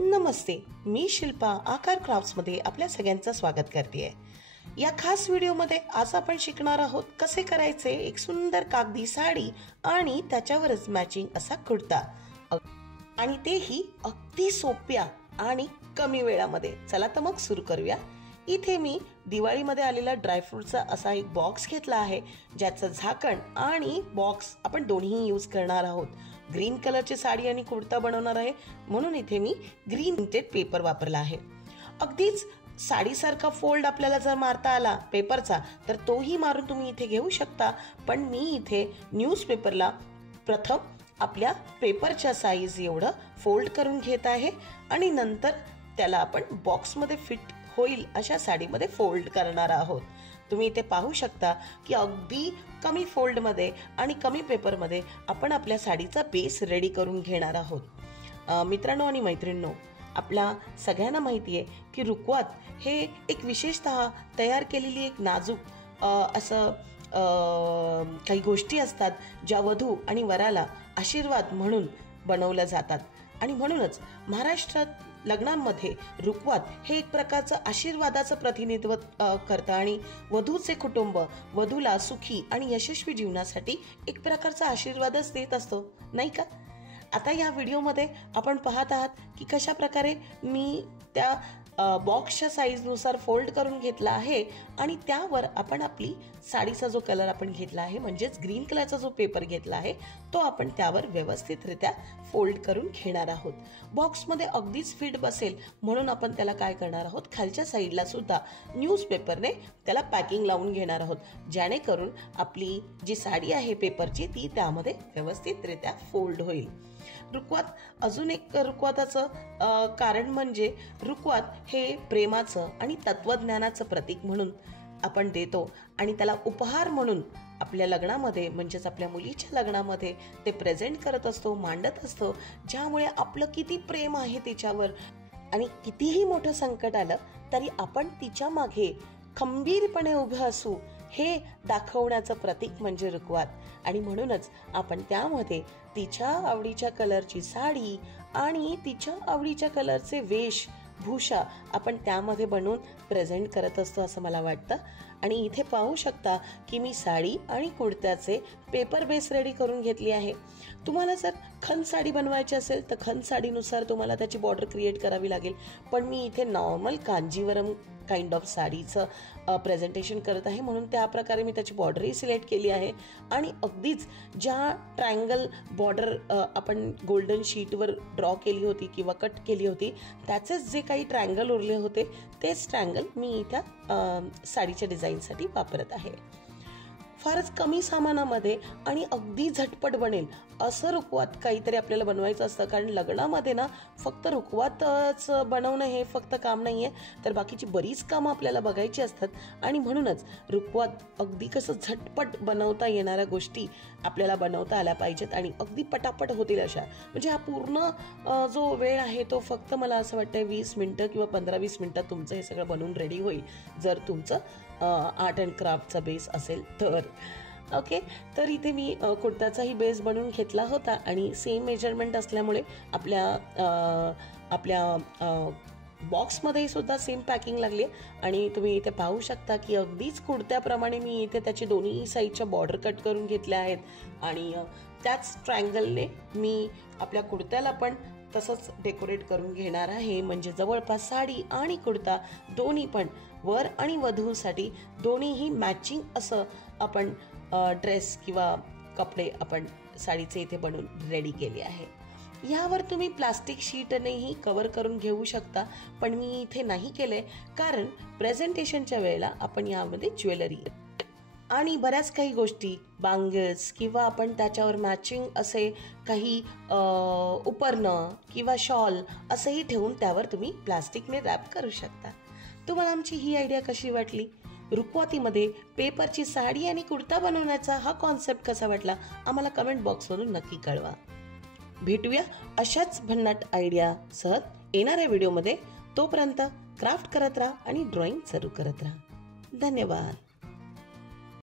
नमस्ते, मी शिल्पा आकार क्राफ्ट्समध्ये आपल्या सगळ्यांचं स्वागत करते. या खास व्हिडिओमध्ये आज आपण शिकणार आहोत कसे करायचे एक सुंदर कागदी साडी आणि त्याच्यावरच मॅचिंग असा कुर्ता, आणि तेही अगदी सोप्या आणि कमी वेळामध्ये. चला तर मग सुरू करूया. इथे मी दिवाळीमध्ये आलेला ड्रायफ्रूटचा असा एक बॉक्स घेतला आहे, ज्याचं झाकण आणि बॉक्स आपण दोन्ही यूज करणार आहोत. ग्रीन कलरची साडी आणि कुर्ता बनवणार आहे, म्हणून इथे मी ग्रीन प्रिंटेड पेपर वापरला आहे. अगदीच साडीसारखा फोल्ड आपल्याला जर मारता आला पेपरचा तर तोही मारून तुम्ही इथे घेऊ शकता, पण मी इथे न्यूजपेपरला प्रथम आपल्या पेपरच्या साईज एवढं फोल्ड करून घेत आहे आणि नंतर त्याला आपण बॉक्समध्ये फिट होईल अशा साडीमध्ये फोल्ड करणार आहोत. तुम्ही इथे पाहू शकता की अगदी कमी फोल्डमध्ये आणि कमी पेपरमध्ये आपण आपल्या साडीचा बेस रेडी करून घेणार आहोत. मित्रांनो आणि मैत्रिणींनो, आपल्या सगळ्यांना माहिती आहे की रुखवत हे एक विशेषतः तयार केलेली एक नाजूक असं काही गोष्टी असतात ज्या वधू आणि वराला आशीर्वाद म्हणून बनवल्या जातात, आणि म्हणूनच महाराष्ट्रात लग्नांमध्ये रुखवत हे एक प्रकारचं आशीर्वादाचं प्रतिनिधित्व करतं आणि वधूचे कुटुंब वधूला सुखी आणि यशस्वी जीवनासाठी एक प्रकारचा आशीर्वादच देत असतो, नाही का? आता या व्हिडिओमध्ये आपण पाहत आहात की कशा प्रकारे मी त्या बॉक्सच्या साईजनुसार फोल्ड करून घेतला आहे आणि त्यावर आपण आपली साडीचा जो कलर आपण घेतला आहे, म्हणजेच ग्रीन कलरचा जो पेपर घेतला आहे, तो आपण त्यावर व्यवस्थितरित्या फोल्ड करून घेणार आहोत. बॉक्समध्ये अगदीच फिट बसेल म्हणून आपण त्याला काय करणार आहोत, खालच्या साईडला सुद्धा न्यूजपेपरने त्याला पॅकिंग लावून घेणार आहोत, जेणेकरून आपली जी साडी आहे पेपरची ती त्यामध्ये व्यवस्थितरित्या फोल्ड होईल. रुखवत अजून एक रुखवताचं कारण म्हणजे रुखवत हे प्रेमाचं आणि तत्वज्ञानाचं प्रतीक म्हणून आपण देतो आणि त्याला उपहार म्हणून आपल्या लग्नामध्ये, म्हणजेच आपल्या मुलीच्या लग्नामध्ये ते प्रेझेंट करत असतो, मांडत असतो, ज्यामुळे आपलं किती प्रेम आहे तिच्यावर आणि कितीही मोठं संकट आलं तरी आपण तिच्या मागे खंबीरपणे उभं असू हे दाखवण्याचं प्रतीक म्हणजे रुखवत. आणि म्हणूनच आपण त्यामध्ये तिच्या आवडीच्या कलरची साडी आणि तिच्या आवडीच्या कलरचे वेशभूषा आपण त्यामध्ये बनवून प्रेझेंट करत असतो असं मला वाटतं. आणि इथे पाहू शकता की मी साडी आणि कुर्त्याचे पेपर बेस रेडी करून घेतली आहे. तुम्हाला जर खण साडी बनवायची असेल तर खण साडीनुसार तुम्हाला त्याची बॉर्डर क्रिएट करावी लागेल, पण मी इथे नॉर्मल कांजीवरम काइंड ऑफ साडीचं प्रेझेंटेशन करत आहे, म्हणून त्या प्रकारे मी त्याची बॉर्डरही सिलेक्ट केली आहे. आणि अगदीच ज्या ट्रायंगल बॉर्डर आपण गोल्डन शीटवर ड्रॉ केली होती किंवा कट केली होती, त्याचेच जे काही ट्रायंगल उरले होते तेच ट्रायंगल मी त्या साडीच्या डिझाईनसाठी वापरत आहे. फारच कमी सामानामध्ये आणि अगदी झटपट बनेल असं रुखवत काहीतरी आपल्याला बनवायचं असतं, कारण लग्नामध्ये ना फक्त रुखवतच बनवणं हे फक्त काम नाही आहे, तर बाकीची बरीच कामं आपल्याला बघायची असतात. आणि म्हणूनच रुखवत अगदी कसं झटपट बनवता येणाऱ्या गोष्टी आपल्याला बनवता आल्या पाहिजेत आणि अगदी पटापट होतील अशा. म्हणजे हा पूर्ण जो वेळ आहे तो फक्त मला असं वाटतं 20 मिनटं किंवा 15-20 मिनटात तुमचं हे सगळं बनवून रेडी होईल, जर तुमचं आर्ट अँड क्राफ्टचा बेस असेल तर. ओके, तर इथे मी कुर्ताचाही बेस बनवून घेतला होता आणि सेम मेजरमेंट असल्यामुळे आपल्या बॉक्समध्ये सुद्धा सेम पॅकिंग लागली आणि तुम्ही इथे पाहू शकता की अगदीच कुर्त्याप्रमाणे मी इथे त्याची दोन्ही साईडच्या बॉर्डर कट करून घेतल्या आहेत आणि त्याच ट्रायंगलने मी आपल्या कुर्त्याला पण तसंच डेकोरेट करून घेणार आहे. म्हणजे जवळपास साडी आणि कुर्ता दोन्ही पण वर आणि वधूसाठी दोन्हीही मॅचिंग असं आपण ड्रेस किंवा कपडे आपण साडीचे इथे बनवून रेडी केले आहे. यावर तुम्ही प्लास्टिक शीटनेही कव्हर करून घेऊ शकता, पण मी इथे नाही केलंय कारण प्रेझेंटेशनच्या वेळेला आपण यामध्ये ज्वेलरी आणि बऱ्याच काही गोष्टी, बँगल्स किंवा आपण त्याच्यावर मॅचिंग असे काही उपरणं किंवा शॉल असंही ठेवून त्यावर तुम्ही प्लास्टिकने रॅप करू शकता. तुम्हाला आमची ही आयडिया कशी वाटली? रुखवतीमध्ये पेपरची साडी आणि कुर्ता बनवण्याचा हा कॉन्सेप्ट कसा वाटला आम्हाला कमेंट बॉक्सवरून नक्की कळवा. भेटूया अशाच भन्नाट आयडिया सह येणाऱ्या व्हिडिओमध्ये. तोपर्यंत क्राफ्ट करत राहा आणि ड्रॉइंग सुरू करत राहा. धन्यवाद.